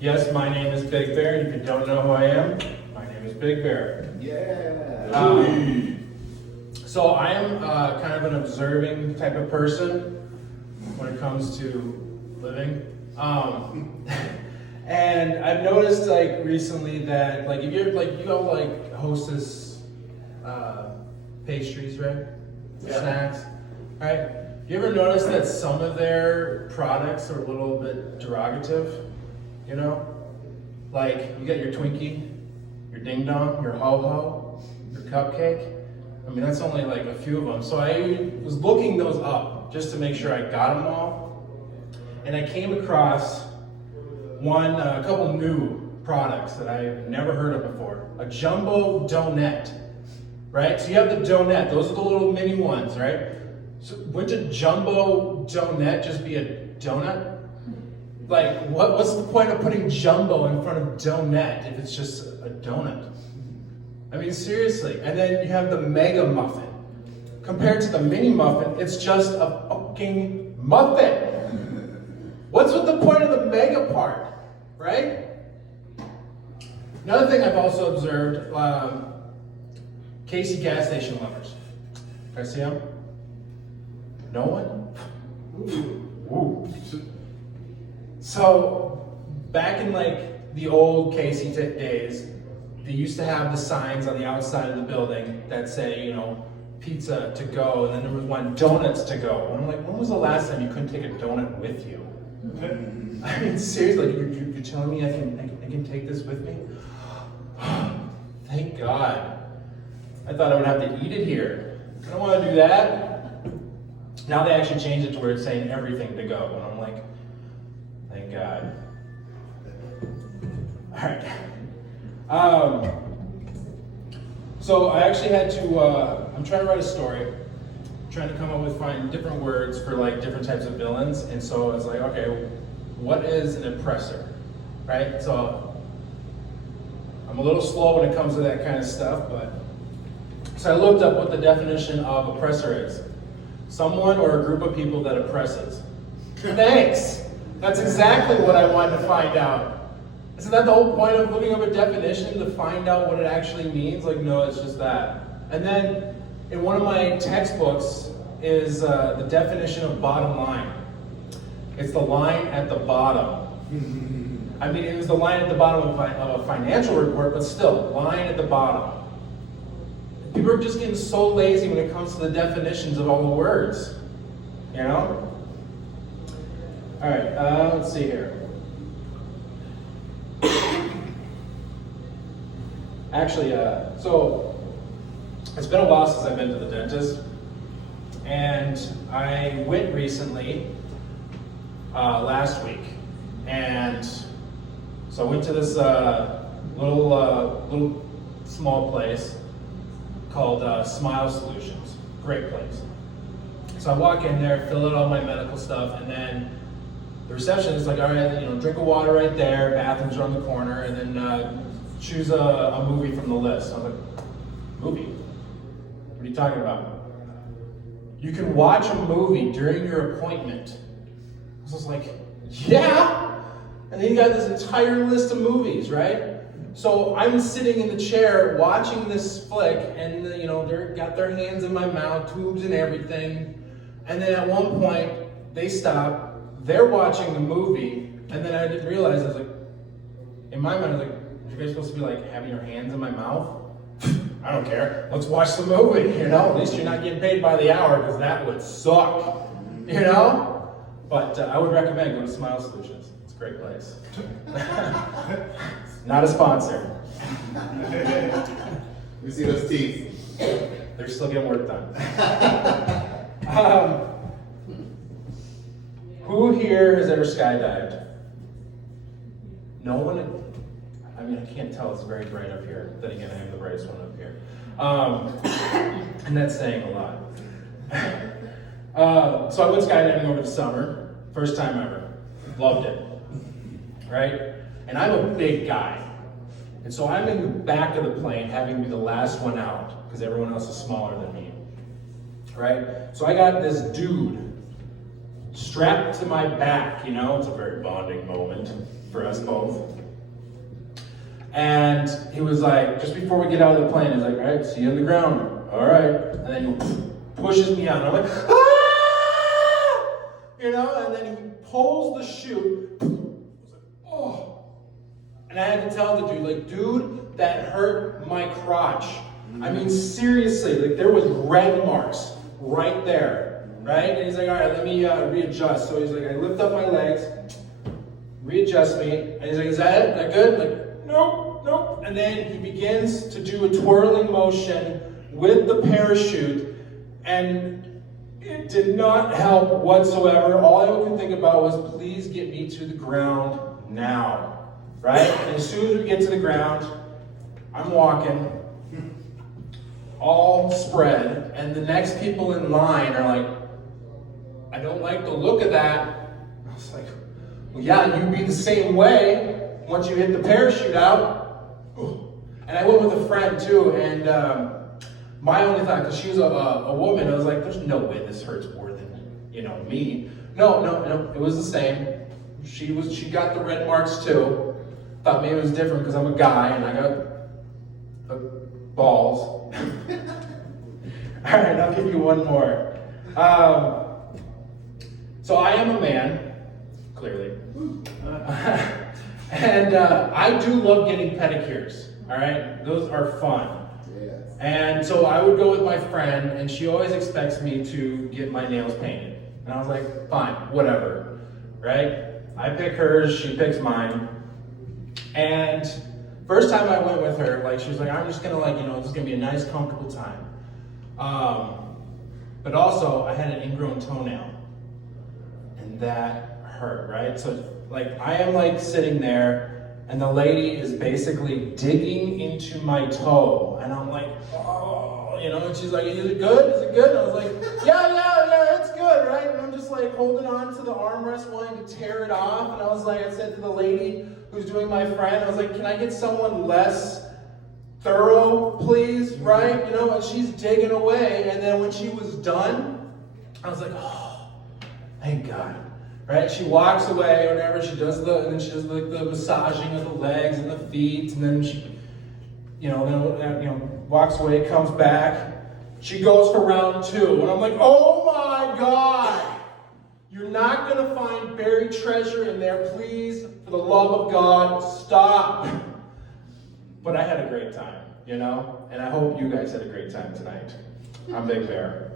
Yes, my name is Big Bear, and if you don't know who I am, my name is Big Bear. Yeah. So I am kind of an observing type of person when it comes to living. And I've noticed like recently that like if you're like you go like Hostess pastries, right? Yeah. Snacks, right? You ever notice that some of their products are a little bit derogative? You know? Like you got your Twinkie, your Ding Dong, your Ho Ho, your cupcake. I mean that's only like a few of them. So I was looking those up just to make sure I got them all. And I came across a couple new products that I've never heard of before. A jumbo donut, right? So you have the donut, those are the little mini ones, right? So wouldn't a jumbo donut just be a donut? Like, what's the point of putting jumbo in front of donut if it's just a donut? I mean, seriously. And then you have the mega muffin. Compared to the mini muffin, it's just a fucking muffin. What's with the point of the mega part, right? Another thing I've also observed, Casey gas station lovers. Can I see them? No one? Ooh. So, back in like the old Casey days, they used to have the signs on the outside of the building that say, you know, pizza to go, and then there was one donuts to go. And I'm like, when was the last time you couldn't take a donut with you? I mean, seriously, you're telling me I can take this with me? Thank God. I thought I would have to eat it here. I don't want to do that. Now they actually changed it to where it's saying everything to go, and I'm like, thank God. All right. So I actually had to, I'm trying to write a story, trying to come up with find different words for like different types of villains. And so I was like, okay, what is an oppressor, right? So I'm a little slow when it comes to that kind of stuff, but so I looked up what the definition of oppressor is. Someone or a group of people that oppresses. Thanks. That's exactly what I wanted to find out. Isn't that the whole point of looking up a definition, to find out what it actually means? Like, no, it's just that. And then in one of my textbooks is the definition of bottom line. It's the line at the bottom. I mean, it was the line at the bottom of a financial report, but still, line at the bottom. People are just getting so lazy when it comes to the definitions of all the words. You know? All right, let's see here. Actually, so it's been a while since I've been to the dentist, and I went recently last week, and so I went to this little small place called Smile Solutions. Great place. So I walk in there, fill out all my medical stuff, and then the receptionist is like, all right, you know, drink of water right there, bathrooms are on the corner, and then choose a movie from the list. I was like, movie? What are you talking about? You can watch a movie during your appointment. I was like, yeah! And then you got this entire list of movies, right? So I'm sitting in the chair watching this flick, and you know, they're got their hands in my mouth, tubes and everything. And then at one point, they stop. They're watching the movie, and then I didn't realize, I was like, in my mind, I was like, are you guys supposed to be like having your hands in my mouth? I don't care. Let's watch the movie, you know? At least you're not getting paid by the hour, because that would suck, you know? But I would recommend go to Smile Solutions. It's a great place. Not a sponsor. We see those teeth. They're still getting work done. Who here has ever skydived? No one? I mean, I can't tell. It's very bright up here. Then again, I have the brightest one up here. And that's saying a lot. So I went skydiving over the summer. First time ever. Loved it. Right? And I'm a big guy. And so I'm in the back of the plane, having to be the last one out, because everyone else is smaller than me. right? So I got this dude strapped to my back, you know, it's a very bonding moment for us both. And he was like, just before we get out of the plane, he's like, all right, see you on the ground. All right. And then he pushes me out. And I'm like, ah! You know, and then he pulls the chute. I was like, oh. And I had to tell the dude, like, dude, that hurt my crotch. I mean, seriously, like, there was red marks right there, right? And he's like, all right, let me readjust. So he's like, I lift up my legs, readjust me. And he's like, is that it? Is that good? Like, nope, nope. And then he begins to do a twirling motion with the parachute, and it did not help whatsoever. All I could think about was, please get me to the ground now, right? And as soon as we get to the ground, I'm walking, all spread, and the next people in line are like, I don't like the look of that. I was like, well, yeah, you'd be the same way once you hit the parachute out. And I went with a friend too, and my only thought, because she was a woman, I was like, there's no way this hurts more than, you know, me. No, it was the same. She got the red marks too. Thought maybe it was different because I'm a guy and I got balls. All right, I'll give you one more. So I am a man, clearly. And I do love getting pedicures, all right? Those are fun. Yes. And so I would go with my friend, and she always expects me to get my nails painted. And I was like, fine, whatever, right? I pick hers, she picks mine. And first time I went with her, like, she was like, I'm just gonna, like, you know, this is gonna be a nice, comfortable time. But also, I had an ingrown toenail, and that hurt, right? So, like, I am, like, sitting there, and the lady is basically digging into my toe, and I'm like, oh, you know, and she's like, is it good? Is it good? And I was like, yeah, it's good, right? And I'm just, like, holding on to the armrest, wanting to tear it off, and I said to the lady who's doing my friend, I was like, can I get someone less thorough, please, right? You know, and she's digging away, and then when she was done, I was like, oh, thank God, right? She walks away, or whatever, and then she does like the massaging of the legs and the feet, and then she, walks away, comes back, she goes for round 2, and I'm like, oh my God, you're not gonna find buried treasure in there, please, for the love of God, stop. But I had a great time, you know? And I hope you guys had a great time tonight. I'm Big Bear.